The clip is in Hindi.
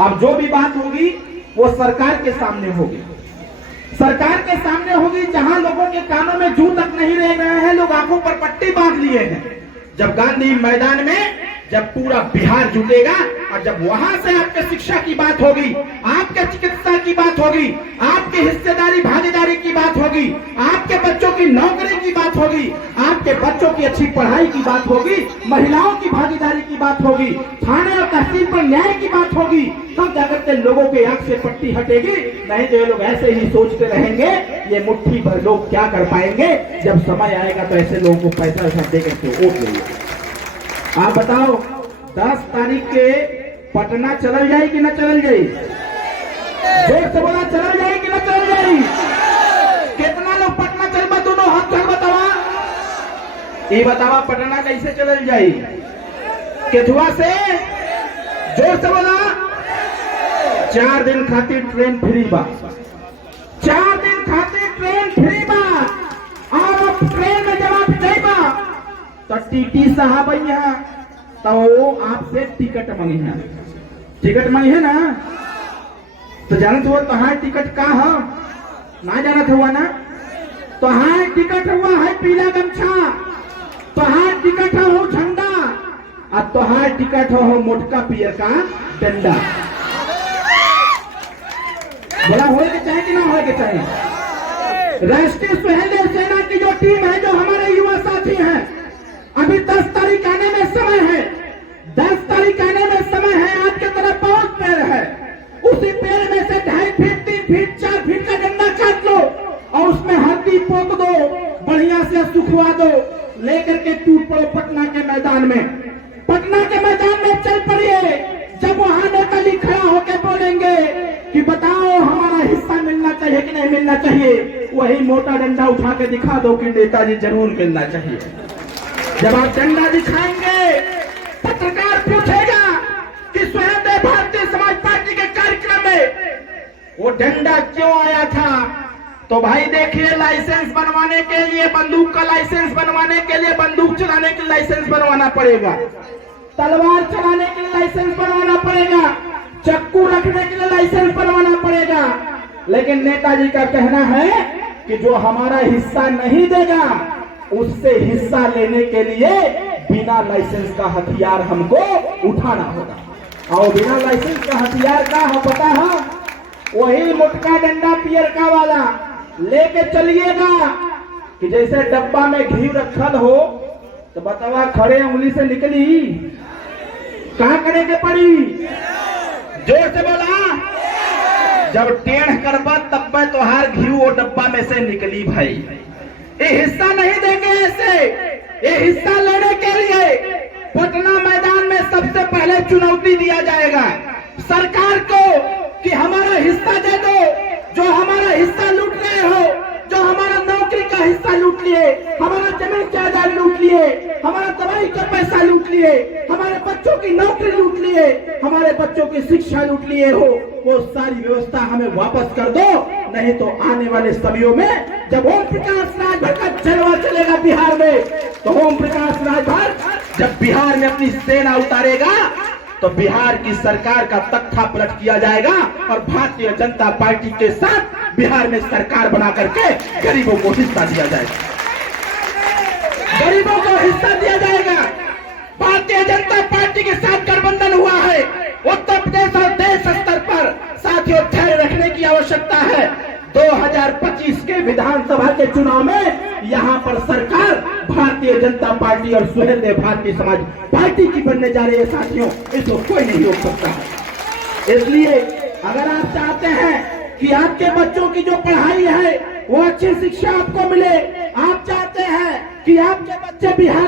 अब जो भी बात होगी वो सरकार के सामने होगी, सरकार के सामने होगी, जहां लोगों के कानों में जू तक नहीं रह गए हैं, लोग आंखों पर पट्टी बांध लिए हैं। जब गांधी मैदान में जब पूरा बिहार जुटेगा और जब वहां से आपके शिक्षा की बात होगी, आपके चिकित्सा की बात होगी, आपकी हिस्सेदारी भागीदारी की बात होगी, आपके बच्चों की नौकरी की बात होगी, आपके बच्चों की अच्छी पढ़ाई की बात होगी, महिलाओं की भागीदारी की बात होगी, थाने और तहसील पर न्याय की बात होगी, तब जाकर के लोगों के आंख से पट्टी हटेगी। नहीं तो ये लोग ऐसे ही सोचते रहेंगे, ये मुट्ठी भर लोग क्या कर पाएंगे, जब समय आएगा तो ऐसे लोगों को पैसा वैसा दे करके वोट लेंगे। आप बताओ 10 तारीख के पटना चल जाए कि न चल जाए? जोर से बोला, चल जाए कि न चल जाए? कितना लोग पटना चल, दोनों हाथ चल बतावा, ये बतावा पटना कैसे चल जाए? केथुआ से? जोर से बोला। 4 दिन खातिर ट्रेन फ्री बा, 4 दिन खातिर ट्रेन फ्री बा, और अब ट्रेन में जब आप जाइबा तो टीटी साहब यहाँ तो वो आपसे टिकट मांगी है, टिकट मांगी है ना, तो जानत हुआ तो टिकट का है ना, जानत हुआ ना, तो टिकट हुआ है पीला गमछा, तो टिकट हो झंडा, और तो टिकट हो मोटका पियर का डंडा। बड़ा होए के चाहे कि ना होए के चाहे? राष्ट्रीय स्वयं सेना की जो टीम है, जो हमारे युवा साथी हैं, अभी 10 तारीख आने में समय है, 10 तारीख आने में समय है, आपके तरफ बहुत पेड़ है, उसी पेड़ में से 2.5 फीट 3 फीट 4 फीट का डंडा काट लो और उसमें हल्दी पोक दो, बढ़िया से सुखवा दो, लेकर के टूट पड़ो पटना के मैदान में, पटना के मैदान में चल पड़िए। जब वहां नेताजी खड़ा होकर बोलेंगे कि बताओ हमारा हिस्सा मिलना चाहिए कि नहीं मिलना चाहिए, वही मोटा डंडा उठा के दिखा दो कि नेताजी जरूर मिलना चाहिए। जब आप डंडा दिखाएंगे, पत्रकार पूछेगा कि स्वयं भारतीय समाज पार्टी के कार्यक्रम में वो डंडा क्यों आया था, तो भाई देखिए, लाइसेंस बनवाने के लिए, बंदूक का लाइसेंस बनवाने के लिए, बंदूक चलाने के लिए लाइसेंस बनवाना पड़ेगा, तलवार चलाने के लिए लाइसेंस बनवाना पड़ेगा, चक्कू रखने के लिए लाइसेंस बनवाना पड़ेगा। लेकिन नेताजी का कहना है कि जो हमारा हिस्सा नहीं देगा उससे हिस्सा लेने के लिए बिना लाइसेंस का हथियार हमको उठाना होगा, और बिना लाइसेंस का हथियार का हम पता है, वही मोटका डंडा पियर का वाला लेके चलिएगा कि जैसे डब्बा में घी रखल हो, तो बतावा खड़े उंगली से निकली, कहां करे के पड़ी? जोर से बोला। जब टेढ़ करबा तब तोहार घी वो डब्बा में से निकली भाई। ये हिस्सा नहीं देंगे ऐसे, ये हिस्सा लेने के लिए पटना मैदान में सबसे पहले चुनौती दिया जाएगा सरकार को कि हमारा हिस्सा दे दो, जो हमारा हिस्सा लूट रहे हो, जो हमारा नौकरी का हिस्सा लूट लिए, हमारा जमीन जायदाद लूट लिए, हमारा दवाई का पैसा लूट लिए, हमारे बच्चों की नौकरी लूट लिए, हमारे बच्चों की शिक्षा लूट लिए हो, वो सारी व्यवस्था हमें वापस कर दो। नहीं तो आने वाले समयों में जब ओम प्रकाश राजभर का जलवा चलेगा बिहार में, तो ओम प्रकाश राजभर जब बिहार में अपनी सेना उतारेगा तो बिहार की सरकार का तख्ता पलट किया जाएगा और भारतीय जनता पार्टी के साथ बिहार में सरकार बना करके गरीबों को हिस्सा दिया जाएगा, गरीबों को हिस्सा दिया जाएगा। भारतीय जनता पार्टी के साथ गठबंधन हुआ है उत्तर प्रदेश और देश स्तर पर, साथियों धैर्य रखने की आवश्यकता है। 2025 के विधानसभा के चुनाव में यहाँ पर सरकार भारतीय जनता पार्टी और सुहेलदेव भारतीय समाज पार्टी की बनने जा रही है साथियों, इसको कोई नहीं रोक सकता है। इसलिए अगर आप चाहते हैं कि आपके बच्चों की जो पढ़ाई है वो अच्छी शिक्षा आपको मिले, आप चाहते हैं कि आपके बच्चे बिहार